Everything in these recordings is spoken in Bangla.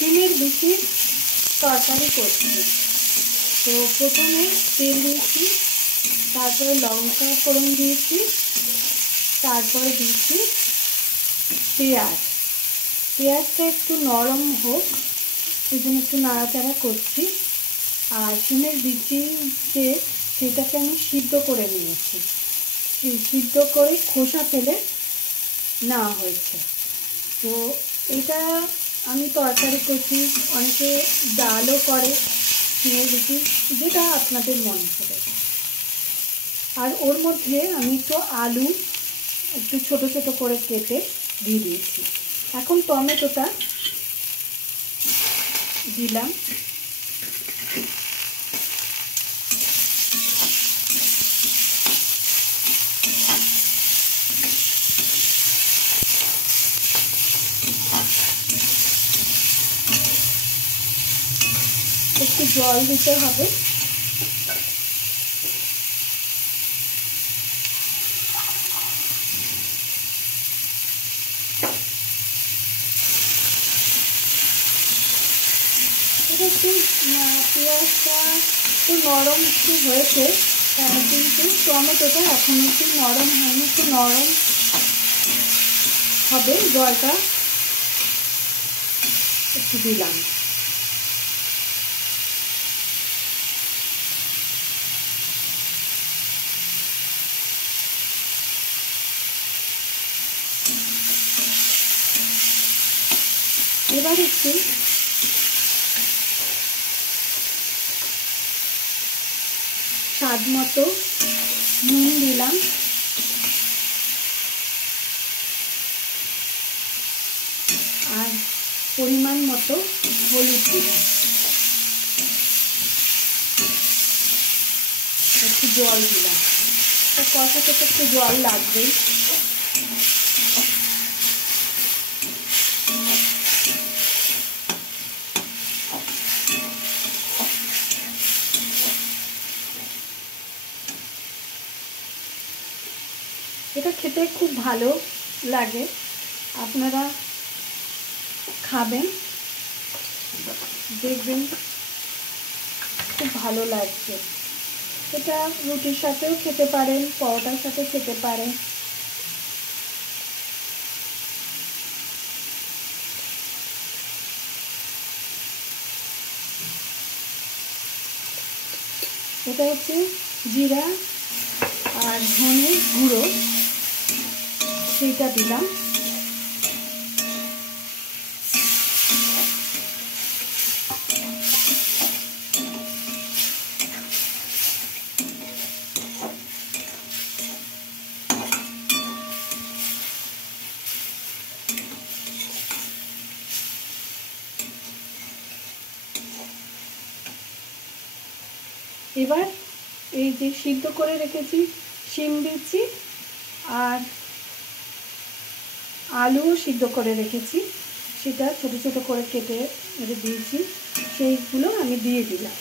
ডিমের বিচি তরকারি করছি। তো প্রথমে তেল দিয়েছি, তারপরে লঙ্কা ফোড়ন দিয়েছি, তারপরে দিয়েছি পেঁয়াজটা একটু নরম হোক সেজন্য একটু নাড়াচাড়া করছি। আর শিমের বিচি যে সেটাকে আমি সিদ্ধ করে নিয়েছি, সিদ্ধ করে খোসা ফেলে নেওয়া হয়েছে। তো এটা আমি তরকারি করছি, অনেকে ডালও করে শিমের বিচি, যেটা আপনাদের মনে হবে। আর ওর মধ্যে আমি একটু আলু একটু ছোট ছোট করে কেটে দিয়ে দিয়েছি। এখন টমেটোটা দিলাম, একটু জল দিতে হবে। এটা একটু পেঁয়াজটা একটু নরম একটু হয়েছে, কিন্তু টমেটোটা এখন একটু নরম হয়নি, একটু নরম হবে। জলটা একটু দিলাম। এবার একটু স্বাদ মতো নুন দিলাম, আর পরিমাণ মতো হলুদ দিলাম, একটু জল দিলাম। কষাতে তো একটু জল লাগবেই। এটা খেতে খুব ভালো লাগে, আপনারা খাবেন, দেখবেন খুব ভালো লাগছে। এটা রুটির সাথেও খেতে পারেন, পরোটার সাথে খেতে পারেন। এটা হচ্ছে জিরা আর ধনে গুঁড়ো, সেইটা দিলাম। এবার এই যে সিদ্ধ করে রেখেছি শিম বিচি আর আলুও সিদ্ধ করে রেখেছি, সেটা ছোট ছোট করে কেটে দিয়েছি, সেইগুলো আমি দিয়ে দিলাম।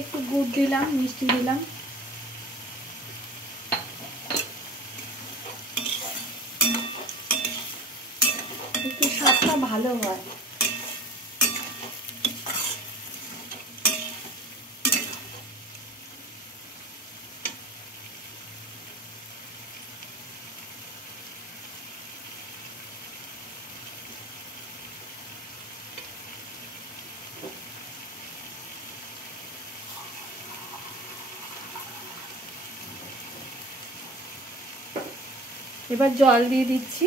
একটু গুড় দিলাম, মিষ্টি দিলাম, একটু স্বাদটা ভালো হয়। এবার জল দিয়ে দিচ্ছি।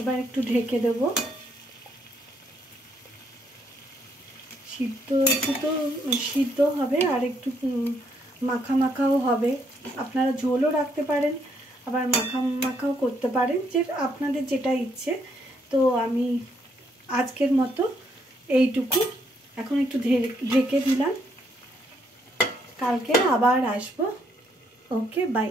এবার একটু ঢেকে দেব। সিদ্ধ হবে আর একটু মাখা মাখাও হবে। আপনারা ঝোলও রাখতে পারেন, আবার মাখা মাখাও করতে পারেন, যে আপনাদের যেটা ইচ্ছে। তো আমি আজকের মতো এইটুকু এখন একটু ঢেকে দিলাম। কালকে আবার আসবো। ওকে, বাই।